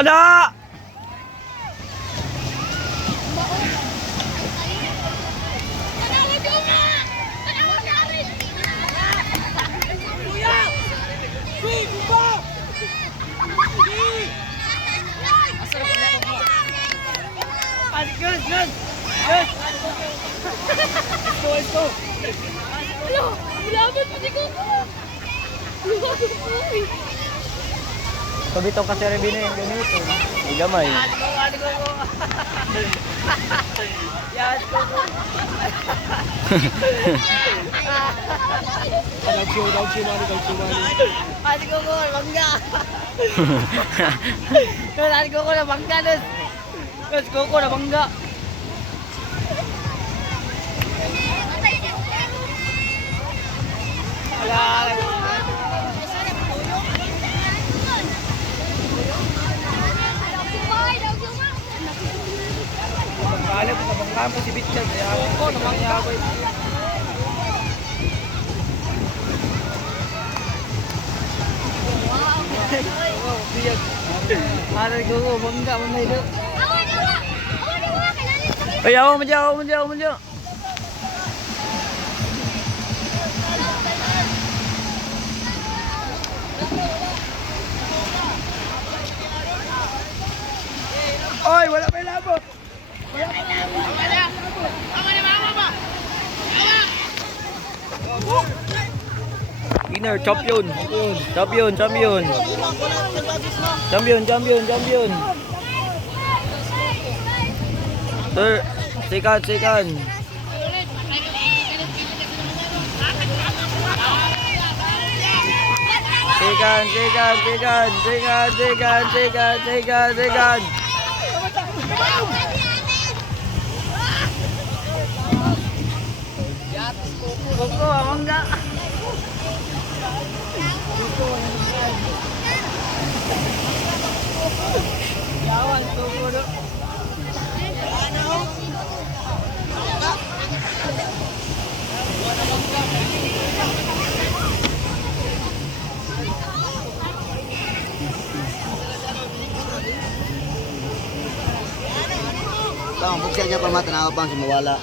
Kada! Good, good. Good. Let's go. Hello, malapit mo si Coco. Pabitaw kasi rin yung ganito. Ay gamay. Yes, Coco. Ate Coco, bangga. Ate Coco na bangga doon. Yes, Coco na bangga. Kala ko nabanggaan po si Bitchan. Coco na bangga. Ate Coco, bangga mo na ito. Ay, ako mo dyan. Oy, wala pa yung labot. Winner, champion. Third, second. Second. Coco, bangga. Yawan Coco do. Bang, buksan niya pa mata na ako pang sumawala.